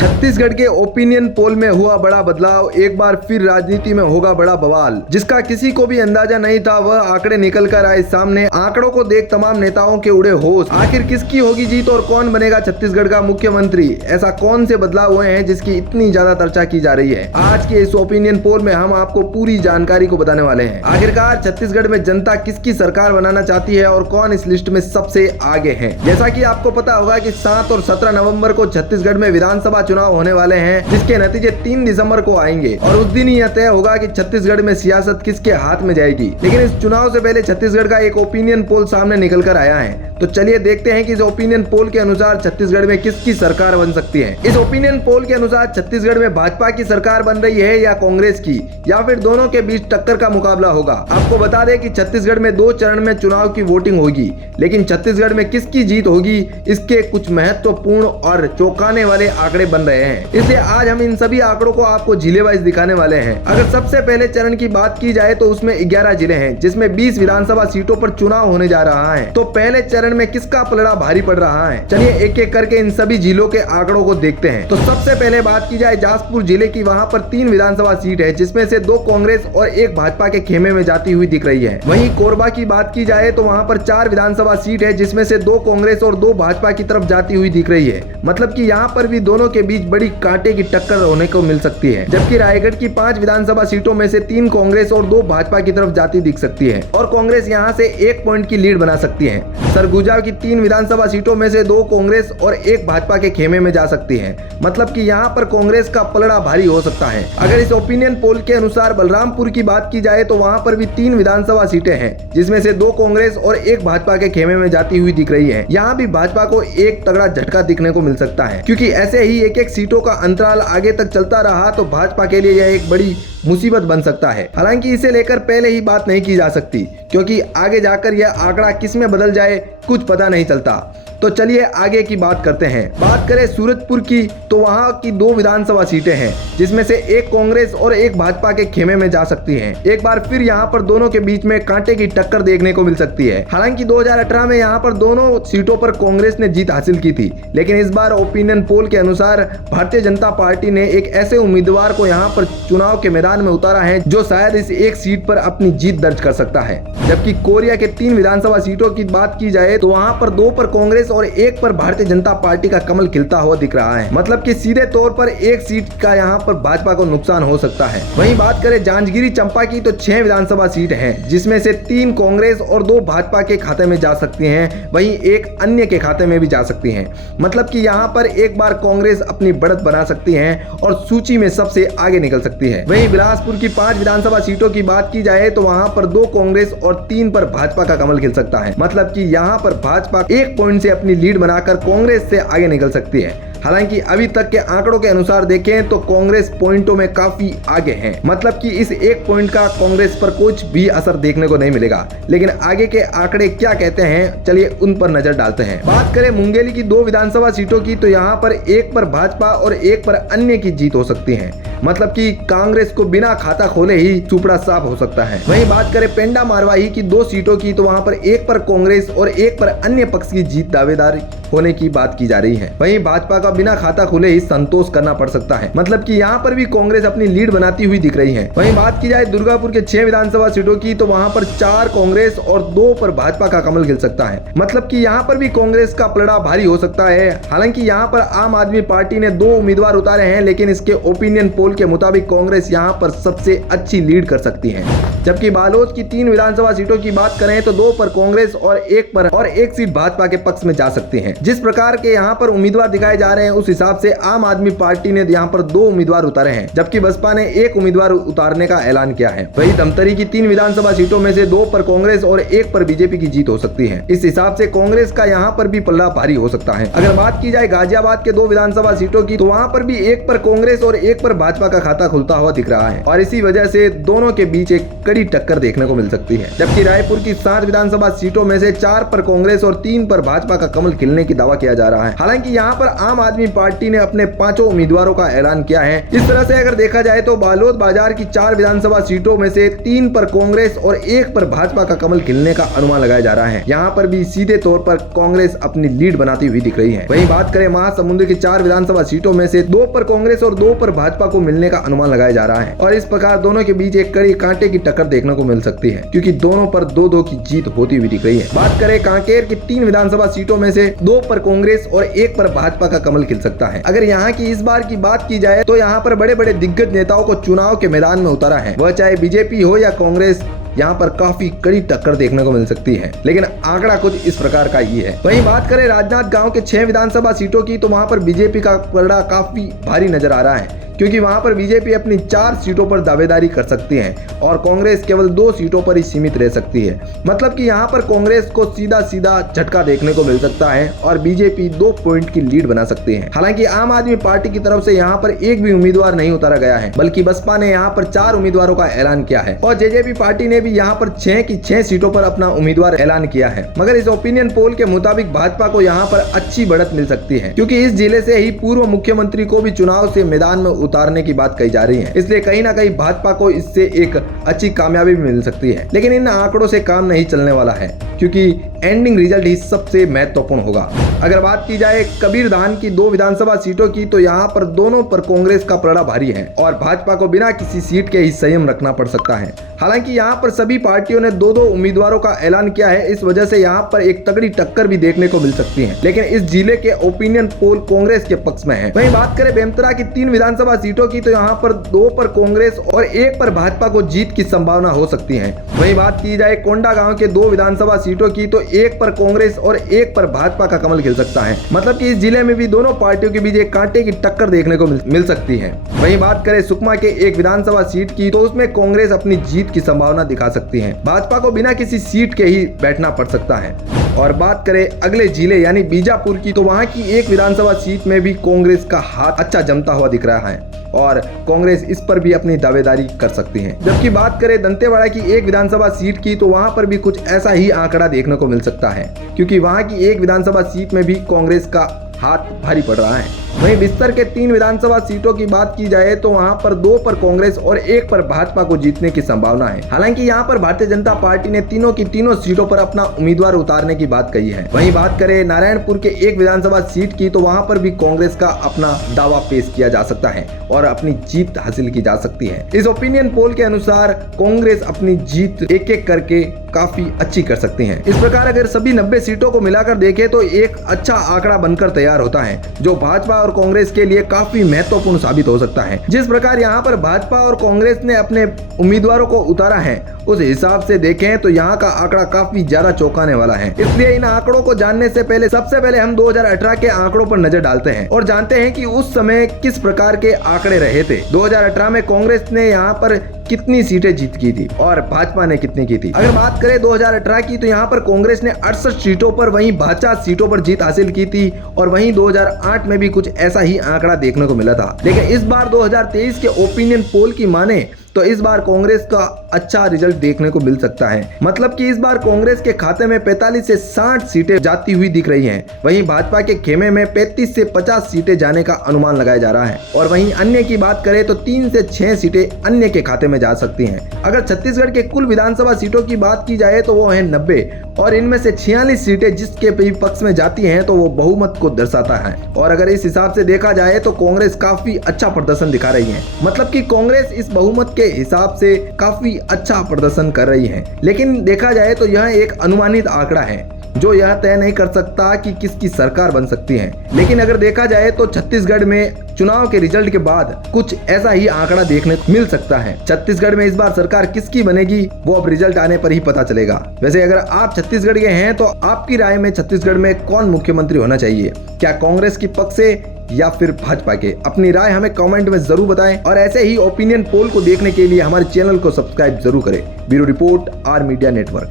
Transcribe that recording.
छत्तीसगढ़ के opinion poll में हुआ बड़ा बदलाव, एक बार फिर राजनीति में होगा बड़ा बवाल। जिसका किसी को भी अंदाजा नहीं था वह आंकड़े निकल कर आए सामने। आंकड़ों को देख तमाम नेताओं के उड़े होश। आखिर किसकी होगी जीत और कौन बनेगा छत्तीसगढ़ का मुख्यमंत्री? ऐसा कौन से बदलाव हुए हैं जिसकी इतनी ज्यादा चर्चा की जा रही है? आज के इस ओपिनियन पोल में हम आपको पूरी जानकारी को बताने वाले हैं। आखिरकार छत्तीसगढ़ में जनता किसकी सरकार बनाना चाहती है और कौन इस लिस्ट में सबसे आगे है। जैसा कि आपको पता होगा कि 7 और 17 नवंबर को छत्तीसगढ़ में विधानसभा चुनाव होने वाले हैं, जिसके नतीजे 3 दिसंबर को आएंगे और उस दिन ही यह तय होगा कि छत्तीसगढ़ में सियासत किसके हाथ में जाएगी। लेकिन इस चुनाव से पहले छत्तीसगढ़ का एक ओपिनियन पोल सामने निकल कर आया है। तो चलिए देखते हैं कि इस ओपिनियन पोल के अनुसार छत्तीसगढ़ में किसकी सरकार बन सकती है। इस ओपिनियन पोल के अनुसार छत्तीसगढ़ में भाजपा की सरकार बन रही है या कांग्रेस की, या फिर दोनों के बीच टक्कर का मुकाबला होगा। आपको बता दें कि छत्तीसगढ़ में 2 चरण में चुनाव की वोटिंग होगी, लेकिन छत्तीसगढ़ में किसकी जीत होगी इसके कुछ महत्वपूर्ण और चौंकाने वाले आंकड़े बन रहे हैं। इसलिए आज हम इन सभी आंकड़ों को आपको जिले वाइज दिखाने वाले हैं। अगर सबसे पहले चरण की बात की जाए तो उसमें 11 जिले हैं, जिसमें 20 विधानसभा सीटों पर चुनाव होने जा रहा है। तो पहले चरण में किसका पलड़ा भारी पड़ रहा है, चलिए एक एक करके इन सभी जिलों के आंकड़ों को देखते हैं। तो सबसे पहले बात की जाए जाजपुर जिले की, वहां पर 3 विधानसभा सीट है, जिसमें से 2 कांग्रेस और 1 भाजपा के खेमे में जाती हुई दिख रही है। वहीं कोरबा की बात की जाए तो वहां पर 4 विधानसभा सीट है, जिसमें से 2 कांग्रेस और 2 भाजपा की तरफ जाती हुई दिख रही है। मतलब कि यहाँ पर भी दोनों के बीच बड़ी कांटे की टक्कर होने को मिल सकती है। जबकि रायगढ़ की 5 विधानसभा सीटों में से 3 कांग्रेस और 2 भाजपा की तरफ जाती दिख सकती है और कांग्रेस यहाँ से 1 पॉइंट की लीड बना सकती है। सरगुजा की 3 विधानसभा सीटों में से 2 कांग्रेस और 1 भाजपा के खेमे में जा सकती है। मतलब कि यहाँ पर कांग्रेस का पलड़ा भारी हो सकता है। अगर इस ओपिनियन पोल के अनुसार बलरामपुर की बात की जाए तो वहाँ पर भी 3 विधानसभा सीटें हैं, जिसमें से 2 कांग्रेस और 1 भाजपा के खेमे में जाती हुई दिख रही है। यहाँ भी भाजपा को एक तगड़ा झटका दिखने को मिल सकता है, क्योंकि ऐसे ही एक सीटों का अंतराल आगे तक चलता रहा तो भाजपा के लिए यह एक बड़ी मुसीबत बन सकता है। हालांकि इसे लेकर पहले ही बात नहीं की जा सकती, क्योंकि आगे जाकर यह आंकड़ा किस में बदल जाए कुछ पता नहीं चलता। तो चलिए आगे की बात करते हैं। बात करें सूरजपुर की तो वहां की 2 विधानसभा सीटें हैं, जिसमें से 1 कांग्रेस और 1 भाजपा के खेमे में जा सकती हैं। एक बार फिर यहां पर दोनों के बीच में कांटे की टक्कर देखने को मिल सकती है। हालांकि 2018 में यहां पर दोनों सीटों पर कांग्रेस ने जीत हासिल की थी, लेकिन इस बार ओपिनियन पोल के अनुसार भारतीय जनता पार्टी ने एक ऐसे उम्मीदवार को यहां पर चुनाव के मैदान में उतारा है जो शायद इस एक सीट पर अपनी जीत दर्ज कर सकता है। जबकि कोरिया के 3 विधानसभा सीटों की बात की जाए तो वहां पर 2 पर कांग्रेस और 1 पर भारतीय जनता पार्टी का कमल खिलता हुआ दिख रहा है। मतलब कि सीधे तौर पर 1 सीट का यहाँ पर भाजपा को नुकसान हो सकता है। वहीं बात करें जांजगीर चंपा की तो 6 विधानसभा सीट हैं, जिसमें से 3 कांग्रेस और 2 भाजपा के खाते में जा सकती हैं, वहीं 1 अन्य के खाते में भी जा सकती हैं। मतलब कि यहाँ पर एक बार कांग्रेस अपनी बढ़त बना सकती है और सूची में सबसे आगे निकल सकती है। वहीं बिलासपुर की 5 विधानसभा सीटों की बात की जाए तो वहाँ पर 2 कांग्रेस और 3 पर भाजपा का कमल खिल सकता है। मतलब कि यहाँ पर भाजपा 1 पॉइंट से अपनी लीड बनाकर कांग्रेस से आगे निकल सकती है। हालांकि अभी तक के आंकड़ों के अनुसार देखें तो कांग्रेस पॉइंटों में काफी आगे है। मतलब कि इस 1 पॉइंट का कांग्रेस पर कुछ भी असर देखने को नहीं मिलेगा। लेकिन आगे के आंकड़े क्या कहते हैं, चलिए उन पर नजर डालते हैं। बात करें मुंगेली की 2 विधानसभा सीटों की तो यहाँ पर 1 पर भाजपा और 1 पर अन्य की जीत हो सकती है। मतलब कि कांग्रेस को बिना खाता खोले ही सुपड़ा साफ हो सकता है। वहीं बात करें पेंडा मारवाही की 2 सीटों की तो वहाँ पर 1 पर कांग्रेस और 1 पर अन्य पक्ष की जीत दावेदार होने की बात की जा रही है। वहीं भाजपा का बिना खाता खुले ही संतोष करना पड़ सकता है। मतलब कि यहाँ पर भी कांग्रेस अपनी लीड बनाती हुई दिख रही है। वहीं बात की जाए दुर्गापुर के 6 विधानसभा सीटों की तो वहाँ पर 4 कांग्रेस और 2 पर भाजपा का कमल खिल सकता है। मतलब कि यहाँ पर भी कांग्रेस का पलड़ा भारी हो सकता है। हालांकि यहाँ पर आम आदमी पार्टी ने 2 उम्मीदवार उतारे हैं, लेकिन इसके ओपिनियन पोल के मुताबिक कांग्रेस यहाँ पर सबसे अच्छी लीड कर सकती है। जबकि बालोद की 3 विधानसभा सीटों की बात करें तो 2 पर कांग्रेस और 1 सीट भाजपा के पक्ष में जा सकती है। जिस प्रकार के यहाँ पर उम्मीदवार दिखाए जा रहे हैं उस हिसाब से आम आदमी पार्टी ने यहाँ पर 2 उम्मीदवार उतारे हैं, जबकि बसपा ने 1 उम्मीदवार उतारने का ऐलान किया है। वही धमतरी की 3 विधानसभा सीटों में से 2 पर कांग्रेस और 1 पर बीजेपी की जीत हो सकती है। इस हिसाब से कांग्रेस का यहाँ पर भी पल्ला भारी हो सकता है। अगर बात की जाए गाजियाबाद के 2 विधानसभा सीटों की तो वहाँ पर भी 1 पर कांग्रेस और 1 पर भाजपा का खाता खुलता हुआ दिख रहा है और इसी वजह से दोनों के बीच एक कड़ी टक्कर देखने को मिल सकती है। जबकि रायपुर की 7 विधानसभा सीटों में से 4 पर कांग्रेस और 3 पर भाजपा का कमल खिलने की दावा किया जा रहा है। हालांकि यहाँ पर आम आदमी पार्टी ने अपने 5 उम्मीदवारों का ऐलान किया है। इस तरह से अगर देखा जाए तो बालोद बाजार की 4 विधानसभा सीटों में से 3 पर कांग्रेस और 1 पर भाजपा का कमल खिलने का अनुमान लगाया जा रहा है। यहाँ पर भी सीधे तौर पर कांग्रेस अपनी लीड बनाती हुई दिख रही है। वहीं बात करें महासमुंद की 4 विधानसभा सीटों में से 2 पर कांग्रेस और 2 पर भाजपा को मिलने का अनुमान लगाया जा रहा है और इस प्रकार दोनों के बीच एक कड़ी कांटे की टक्कर देखने को मिल सकती है, क्योंकि दोनों पर 2-2 की जीत होती हुई दिख रही है। बात करें कांकेर की 3 विधानसभा सीटों में से 2 पर कांग्रेस और 1 पर भाजपा का कमल खिल सकता है। अगर यहाँ की इस बार की बात की जाए तो यहाँ पर बड़े बड़े दिग्गज नेताओं को चुनाव के मैदान में उतारा है, वह चाहे बीजेपी हो या कांग्रेस। यहाँ पर काफी कड़ी टक्कर देखने को मिल सकती है, लेकिन आंकड़ा कुछ इस प्रकार का ही है। वहीं बात करें राजनांदगांव के 6 विधानसभा सीटों की तो वहां पर बीजेपी का पलड़ा काफी भारी नजर आ रहा है, क्योंकि वहां पर बीजेपी अपनी 4 सीटों पर दावेदारी कर सकती है और कांग्रेस केवल 2 सीटों पर ही सीमित रह सकती है। मतलब कि यहाँ पर कांग्रेस को सीधा सीधा झटका देखने को मिल सकता है और बीजेपी 2 पॉइंट की लीड बना सकती है। हालांकि आम आदमी पार्टी की तरफ से यहाँ पर एक भी उम्मीदवार नहीं उतारा गया है, बल्कि बसपा ने यहाँ पर 4 उम्मीदवारों का ऐलान किया है और जेजेपी पार्टी ने भी यहाँ पर 6 की 6 सीटों पर अपना उम्मीदवार ऐलान किया है। मगर इस ओपिनियन पोल के मुताबिक भाजपा को यहाँ पर अच्छी बढ़त मिल सकती है, क्योंकि इस जिले से ही पूर्व मुख्यमंत्री को भी चुनाव से मैदान में उतारने की बात कही जा रही है। इसलिए कहीं ना कहीं भाजपा को इससे एक अच्छी कामयाबी भी मिल सकती है। लेकिन इन आंकड़ों से काम नहीं चलने वाला है, क्योंकि एंडिंग रिजल्ट ही सबसे महत्वपूर्ण होगा। अगर बात की जाए कबीरधाम की 2 विधानसभा सीटों की तो यहाँ पर दोनों पर कांग्रेस का पलड़ा भारी है और भाजपा को बिना किसी सीट के ही संयम रखना पड़ सकता है। हालांकि यहाँ पर सभी पार्टियों ने 2-2 उम्मीदवारों का ऐलान किया है, इस वजह से यहाँ पर एक तगड़ी टक्कर भी देखने को मिल सकती है। लेकिन इस जिले के ओपिनियन पोल कांग्रेस के पक्ष में है। वहीं बात करें बेमतरा की 3 विधानसभा सीटों की तो यहाँ पर 2 पर कांग्रेस और 1 पर भाजपा को जीत की संभावना हो सकती है। वहीं बात की जाए कोंडागांव के 2 विधानसभा सीटों की तो 1 पर कांग्रेस और 1 पर भाजपा का कमल खिल सकता है। मतलब कि इस जिले में भी दोनों पार्टियों के बीच एक कांटे की टक्कर देखने को मिल सकती है। वहीं बात करें सुकमा के 1 विधानसभा सीट की तो उसमें कांग्रेस अपनी जीत की संभावना दिखा सकती है। भाजपा को बिना किसी सीट के ही बैठना पड़ सकता है। और बात करें अगले जिले यानी बीजापुर की तो वहां की 1 विधानसभा सीट में भी कांग्रेस का हाथ अच्छा जमता हुआ दिख रहा है और कांग्रेस इस पर भी अपनी दावेदारी कर सकती है। जबकि बात करें दंतेवाड़ा की 1 विधानसभा सीट की तो वहां पर भी कुछ ऐसा ही आंकड़ा देखने को मिल सकता है, क्योंकि वहां की 1 विधानसभा सीट में भी कांग्रेस का हाथ भारी पड़ रहा है। वहीं बिस्तर के 3 विधानसभा सीटों की बात की जाए तो वहां पर 2 पर कांग्रेस और 1 पर भाजपा को जीतने की संभावना है। हालांकि यहां पर भारतीय जनता पार्टी ने तीनों की तीनों सीटों पर अपना उम्मीदवार उतारने की बात कही है। वहीं बात करें नारायणपुर के 1 विधानसभा सीट की तो वहां पर भी कांग्रेस का अपना दावा पेश किया जा सकता है और अपनी जीत हासिल की जा सकती है। इस ओपिनियन पोल के अनुसार कांग्रेस अपनी जीत एक एक करके काफी अच्छी कर सकती है। इस प्रकार अगर सभी 90 सीटों को मिलाकर देखें तो एक अच्छा आंकड़ा बनकर तैयार होता है, जो भाजपा और कांग्रेस के लिए काफी महत्वपूर्ण साबित हो सकता है। जिस प्रकार यहाँ पर भाजपा और कांग्रेस ने अपने उम्मीदवारों को उतारा है, उस हिसाब से देखें तो यहाँ का आंकड़ा काफी ज्यादा चौंकाने वाला है। इसलिए इन आंकड़ों को जानने से पहले सबसे पहले हम 2018 के आंकड़ों पर नजर डालते हैं और जानते हैं कि उस समय किस प्रकार के आंकड़े रहे थे। 2018 में कांग्रेस ने यहाँ पर कितनी सीटें जीत की थी और भाजपा ने कितनी की थी। अगर बात करें 2018 की तो यहाँ पर कांग्रेस ने 68 सीटों पर वहीं 50 सीटों पर जीत हासिल की थी और वहीं 2008 में भी कुछ ऐसा ही आंकड़ा देखने को मिला था। लेकिन इस बार 2023 के ओपिनियन पोल की माने तो इस बार कांग्रेस का अच्छा रिजल्ट देखने को मिल सकता है। मतलब कि इस बार कांग्रेस के खाते में 45 से 60 सीटें जाती हुई दिख रही हैं। वहीं भाजपा के खेमे में 35 से 50 सीटें जाने का अनुमान लगाया जा रहा है और वहीं अन्य की बात करें तो 3 से 6 सीटें अन्य के खाते में जा सकती हैं। अगर छत्तीसगढ़ के कुल विधानसभा सीटों की बात की जाए तो वो है 90 और इनमें से 46 सीटें जिसके पक्ष में जाती हैं तो वो बहुमत को दर्शाता है। और अगर इस हिसाब से देखा जाए तो कांग्रेस काफी अच्छा प्रदर्शन दिखा रही है। मतलब कि कांग्रेस इस बहुमत के हिसाब से काफी अच्छा प्रदर्शन कर रही है। लेकिन देखा जाए तो यह एक अनुमानित आंकड़ा है जो यह तय नहीं कर सकता कि किसकी सरकार बन सकती है। लेकिन अगर देखा जाए तो छत्तीसगढ़ में चुनाव के रिजल्ट के बाद कुछ ऐसा ही आंकड़ा देखने को मिल सकता है। छत्तीसगढ़ में इस बार सरकार किसकी बनेगी वो अब रिजल्ट आने पर ही पता चलेगा। वैसे अगर आप छत्तीसगढ़ के हैं तो आपकी राय में छत्तीसगढ़ में कौन मुख्यमंत्री होना चाहिए, क्या कांग्रेस की पक्ष से या फिर भाजपा के? अपनी राय हमें कमेंट में जरूर बताएं और ऐसे ही ओपिनियन पोल को देखने के लिए हमारे चैनल को सब्सक्राइब जरूर करें। Bureau report, R media network.